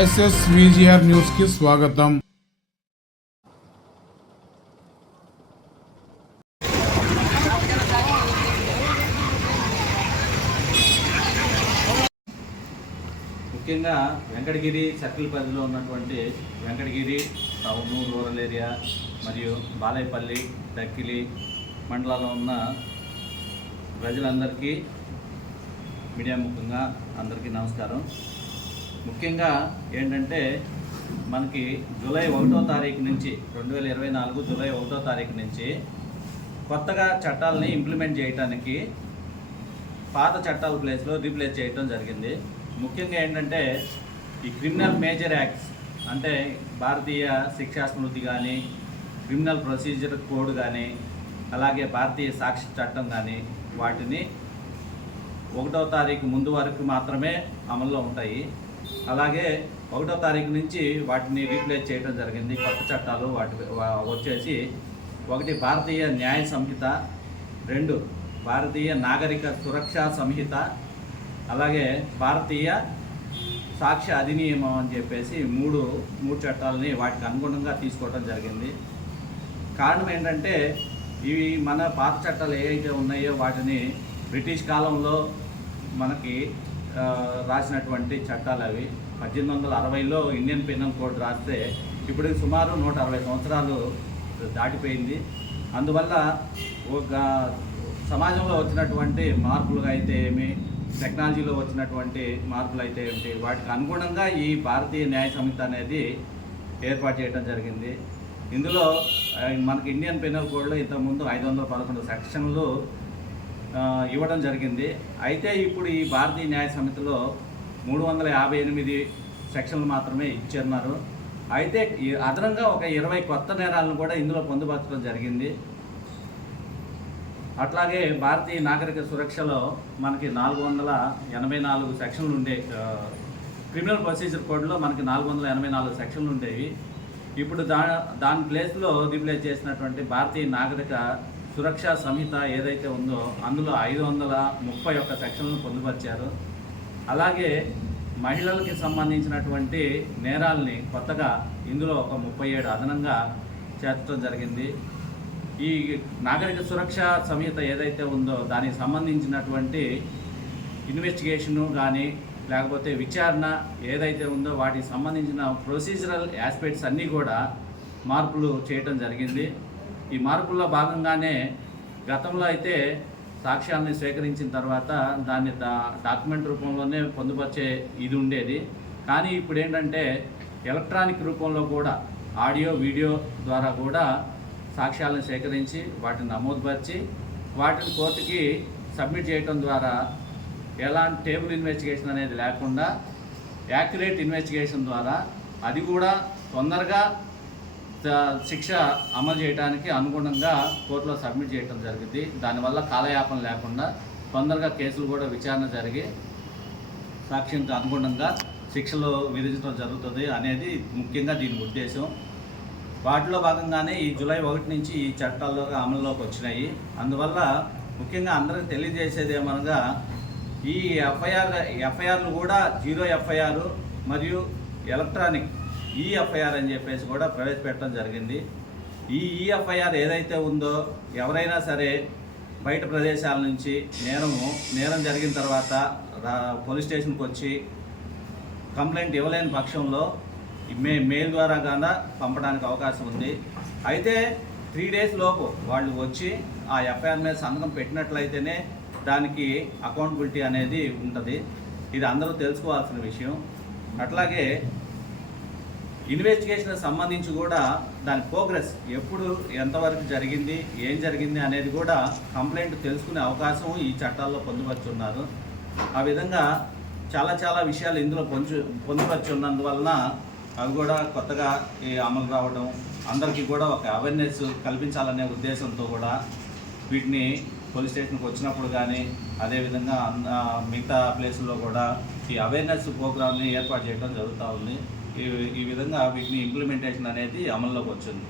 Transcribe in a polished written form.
SSVGR news కి స్వాగతం. ముఖ్యంగా వెంకటగిరి సర్కిల్ పరిధిలో ఉన్నటువంటి వెంకటగిరి టౌన్ రూరల్ ఏరియా మరియు బాలయపల్లి దక్కిలి మండలాల్లో ఉన్న ప్రజలందరికీ మీడియా ముఖ్యంగా అందరికీ నమస్కారం. ముఖ్యంగా ఏంటంటే మనకి జూలై 1వ తారీఖు నుంచి 2024 జూలై 1వ తారీఖు నుంచి కొత్తగా చట్టాలని ఇంప్లిమెంట్ చేయడానికి పాత చట్టాల ప్లేస్లో రీప్లేస్ చేయడం జరిగింది. ముఖ్యంగా ఏంటంటే ఈ క్రిమినల్ మేజర్ యాక్ట్స్ అంటే భారతీయ శిక్షా స్మృతి కానీ, క్రిమినల్ ప్రొసీజర్ కోడ్ కానీ, అలాగే భారతీయ సాక్ష్య చట్టం కానీ వాటిని 1వ తారీఖు ముందు వరకు మాత్రమే అమల్లో ఉంటాయి. అలాగే 1వ తారీఖు నుంచి వాటిని రీప్లేస్ చేయడం జరిగింది. కొత్త చట్టాలు వచ్చేసి 1 భారతీయ న్యాయ సంహిత, 2 భారతీయ నాగరిక సురక్షా సంహిత, అలాగే భారతీయ సాక్ష్య అధినియమం అని చెప్పేసి మూడు చట్టాలని వాటికి అనుగుణంగా తీసుకోవడం జరిగింది. కారణం ఏంటంటే ఇవి మన పాత చట్టాలు ఏవైతే ఉన్నాయో వాటిని బ్రిటిష్ కాలంలో మనకి రాసినటువంటి చట్టాలు అవి. 1860లో ఇండియన్ పీనల్ కోడ్ రాస్తే ఇప్పుడు సుమారు 160 సంవత్సరాలు దాటిపోయింది. అందువల్ల ఒక సమాజంలో వచ్చినటువంటి మార్పులు అయితే ఏమి, టెక్నాలజీలో వచ్చినటువంటి మార్పులు అయితే ఏమిటి, వాటికి అనుగుణంగా ఈ భారతీయ న్యాయ సంహిత అనేది ఏర్పాటు చేయడం జరిగింది. ఇందులో మనకి ఇండియన్ పీనల్ కోడ్లో ఇంతకుముందు 511 సెక్షన్లు ఇవ్వడం జరిగింది. అయితే ఇప్పుడు ఈ భారతీయ న్యాయ సమితిలో 358 సెక్షన్లు మాత్రమే ఇచ్చున్నారు. అయితే అదనంగా ఒక 20 కొత్త నేరాలను కూడా ఇందులో పొందుపరచడం జరిగింది. అట్లాగే భారతీయ నాగరిక సురక్షలో మనకి 484 సెక్షన్లు ఉండే, క్రిమినల్ ప్రొసీజర్ కోడ్లో మనకి 484 సెక్షన్లు ఉండేవి. ఇప్పుడు దాని ప్లేస్లో రీప్లేస్ చేసినటువంటి భారతీయ నాగరిక సురక్షా సంహిత ఏదైతే ఉందో అందులో 531 సెక్షన్లను పొందుపరిచారు. అలాగే మహిళలకి సంబంధించినటువంటి నేరాలని కొత్తగా ఇందులో ఒక 37 అదనంగా చేర్చడం జరిగింది. ఈ నాగరిక సురక్షా సంహిత ఏదైతే ఉందో దానికి సంబంధించినటువంటి ఇన్వెస్టిగేషను కానీ లేకపోతే విచారణ ఏదైతే ఉందో వాటికి సంబంధించిన ప్రొసీజరల్ ఆస్పెక్ట్స్ అన్నీ కూడా మార్పులు చేయటం జరిగింది. ఈ మార్పుల్లో భాగంగానే గతంలో అయితే సాక్ష్యాలను స్వీకరించిన తర్వాత దాన్ని డాక్యుమెంట్ రూపంలోనే పొందుపరిచే ఇది ఉండేది. కానీ ఇప్పుడు ఏంటంటే ఎలక్ట్రానిక్ రూపంలో కూడా ఆడియో వీడియో ద్వారా కూడా సాక్ష్యాలను సేకరించి వాటిని నమోదుపరిచి వాటిని కోర్టుకి సబ్మిట్ చేయడం ద్వారా ఎలాంటి టేబుల్ ఇన్వెస్టిగేషన్ అనేది లేకుండా యాక్యురేట్ ఇన్వెస్టిగేషన్ ద్వారా అది కూడా తొందరగా శిక్ష అమలు చేయడానికి అనుగుణంగా కోర్టులో సబ్మిట్ చేయడం జరిగింది. దానివల్ల కాలయాపన లేకుండా తొందరగా కేసులు కూడా విచారణ జరిగి సాక్ష్యంతో అనుగుణంగా శిక్షలు విధించడం జరుగుతుంది అనేది ముఖ్యంగా దీని ఉద్దేశం. వాటిలో భాగంగానే ఈ జూలై 1 నుంచి ఈ చట్టాల్లో అమల్లోకి వచ్చినాయి. అందువల్ల ముఖ్యంగా అందరికీ తెలియజేసేది ఏమనగా ఈ ఎఫ్ఐఆర్లు కూడా 0 ఎఫ్ఐఆర్ మరియు ఎలక్ట్రానిక్ ఈఎఫ్ఐఆర్ అని చెప్పేసి కూడా ప్రవేశపెట్టడం జరిగింది. ఈ ఈఎఫ్ఐఆర్ ఏదైతే ఉందో ఎవరైనా సరే బయట ప్రదేశాల నుంచి నేరం జరిగిన తర్వాత పోలీస్ స్టేషన్కి వచ్చి కంప్లైంట్ ఇవ్వలేని పక్షంలో మెయిల్ ద్వారా గాన పంపడానికి అవకాశం ఉంది. అయితే 3 డేస్ లోపు వాళ్ళు వచ్చి ఆ ఎఫ్ఐఆర్ మీద సంతకం పెట్టినట్లయితేనే దానికి అకౌంటబిలిటీ అనేది ఉంటుంది. ఇది అందరూ తెలుసుకోవాల్సిన విషయం. అట్లాగే ఇన్వెస్టిగేషన్ సంబంధించి కూడా దాని ప్రోగ్రెస్ ఎప్పుడు ఎంతవరకు జరిగింది, ఏం జరిగింది అనేది కూడా కంప్లైంట్ తెలుసుకునే అవకాశం ఈ చట్టాల్లో పొందుపరుచున్నారు. ఆ విధంగా చాలా విషయాలు ఇందులో పొందుపరుచున్నందువలన అవి కూడా కొత్తగా ఈ అమలు రావడం, అందరికీ కూడా ఒక అవేర్నెస్ కల్పించాలనే ఉద్దేశంతో కూడా వీటిని పోలీస్ స్టేషన్కి వచ్చినప్పుడు కానీ అదేవిధంగా మిగతా ప్లేసుల్లో కూడా ఈ అవేర్నెస్ ప్రోగ్రామ్ని ఏర్పాటు చేయడం జరుగుతూ ఉంది. ఈ విధంగా వీటిని ఇంప్లిమెంటేషన్ అనేది అమల్లోకి వచ్చింది.